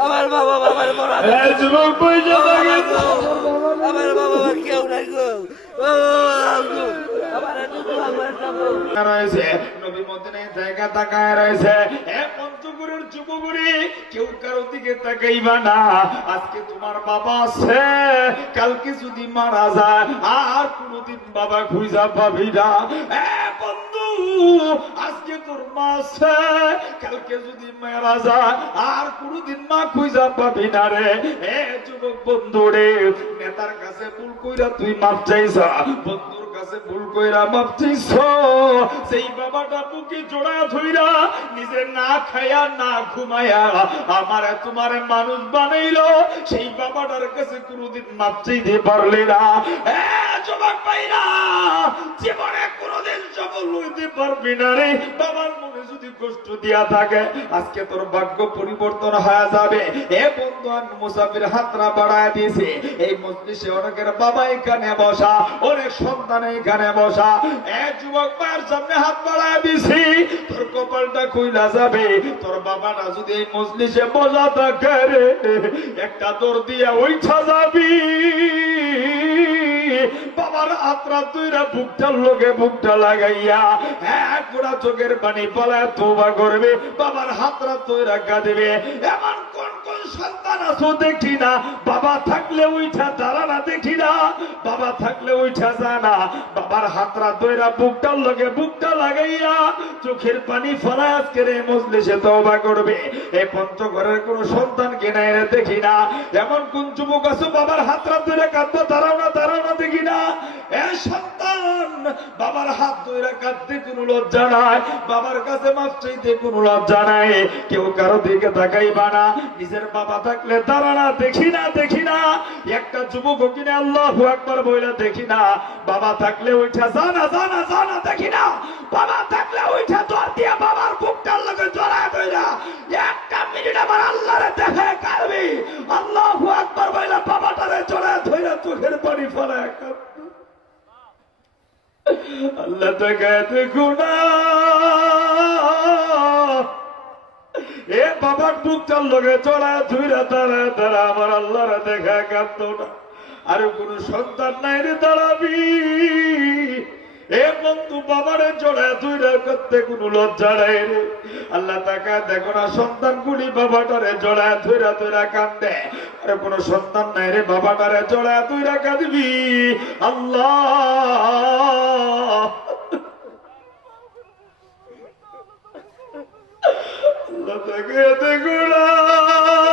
আমার বাবা বাবার বড় যুবক পয়সা থাকে আমার বাবা কেউ নাই গো আমার রয়েছে নবী মদিনায় জায়গা তাকায় রয়েছে পঞ্চগড়ের যুবগুড়ি কেউ কারো দিকে তাকাইবা না আজকে তোমার বাবা আছে কালকে যদি মারা যায় আর কোনদিন বাবা খুঁজা পাবি না বন্ধু আজকে তোর মা আছে কালকে যদি মারা যায় আর কোনদিন মা খুঁজা পাবি না রে যুবক বন্ধু রে নেতার কাছে ভুল কইরা তুই মাপ চাইছ বন্ধুর কাছে ভুল কইরা মাপ চাইছ সেই বাবাটা বুকে জোড়া ধইরা নিজে না খায়া না ঘুমায়া আমারে তোমারে মানুষ বানাইলো সেই বাবাটার কাছে কোনদিন মাপ চাইতে পারলে না যুবক ভাইরা জীবনে কোনদিন সফল হইতে পারবি না রে বাবার মনে যদি কষ্ট দিয়া থাকে আজকে তোর ভাগ্য পরিবর্তন হয়ে যাবে বন্ধু আমি মুসাফির হাতরা বাড়ায় দিয়েছি এই মজলিসে অনেকের বাবা এখানে বসা অনেক সন্তান এখানে বসা যুবক ভাইয়ের সামনে হাত বাড়ায় দিছি তোর কপালটা খুইলা যাবে তোর বাবাটা যদি এই মজলিসে বসা থাকে রে একটা দৌড় দিয়া উঠা যাবি বাবার আত্রা তুইরা বুকটার লোকে বুকটা লাগাইয়া গোড়া চোখের পানি পালায় তোবা করবে বাবার হাতরা তুইরা কাঁদবে এমন কোন কোন সন্তান আছো দেখি না বাবা থাকলে উঠা দাঁড়ানা দেখি না বাবা থাকলে উঠা জানা বাবার হাতরা তুইরা বুকটার লোকে বুকটা লাগাইয়া চোখের পানি ফলায় আজকের এই মজলিসে তওবা করবে এই পঞ্চগড়ের কোন সন্তান কিনা এরা দেখি না এমন কোন যুবক আছো বাবার হাতরা তুইরা কাঁদবো দাঁড়াও না দেখি না সন্তান বাবার হাত ধরে কাঁদতে কোনো লজ্জা নাই বাবার কাছে মাফ চাইতে কোনো লজ্জা নাই কেউ কারো দিকে তাকাইবা না নিজের বাবা থাকলে দাঁড়ানা দেখি না একটা যুবক কিনে আল্লাহু আকবার বইলা দেখি না বাবা থাকলে ওইটা জানা দেখি না বাবা থাকলে ওইটা দৌড় দিয়া বাবার বুকটার লগে জড়ায় ধইরা একটা মিনিট আমার আল্লাহরে দেখে কারবি আল্লাহু আকবার বইলা বাবাটারে জড়ায় ধইরা চোখের পানি ফলায় আল্লাহ তাকে দেখো না বাবার বুকটার লগে চড়ায় ধুইরা তারা আমার আল্লাহরে দেখা কাঁদতো না আর কোন সন্তান নাই রে দাঁড়াবি বন্ধু বাবারে জড়ায় ধুইরা করতে কোনো লজ্জা নাই রে আল্লাহ তাকে দেখো না সন্তান গুলি বাবাটারে জড়ায় ধুইরা কান্দে আর কোন সন্তান নাই রে বাবাটারে জড়ায় ধুইরা কাঁদবি আল্লাহ আল্লাহ তাকে দেখো না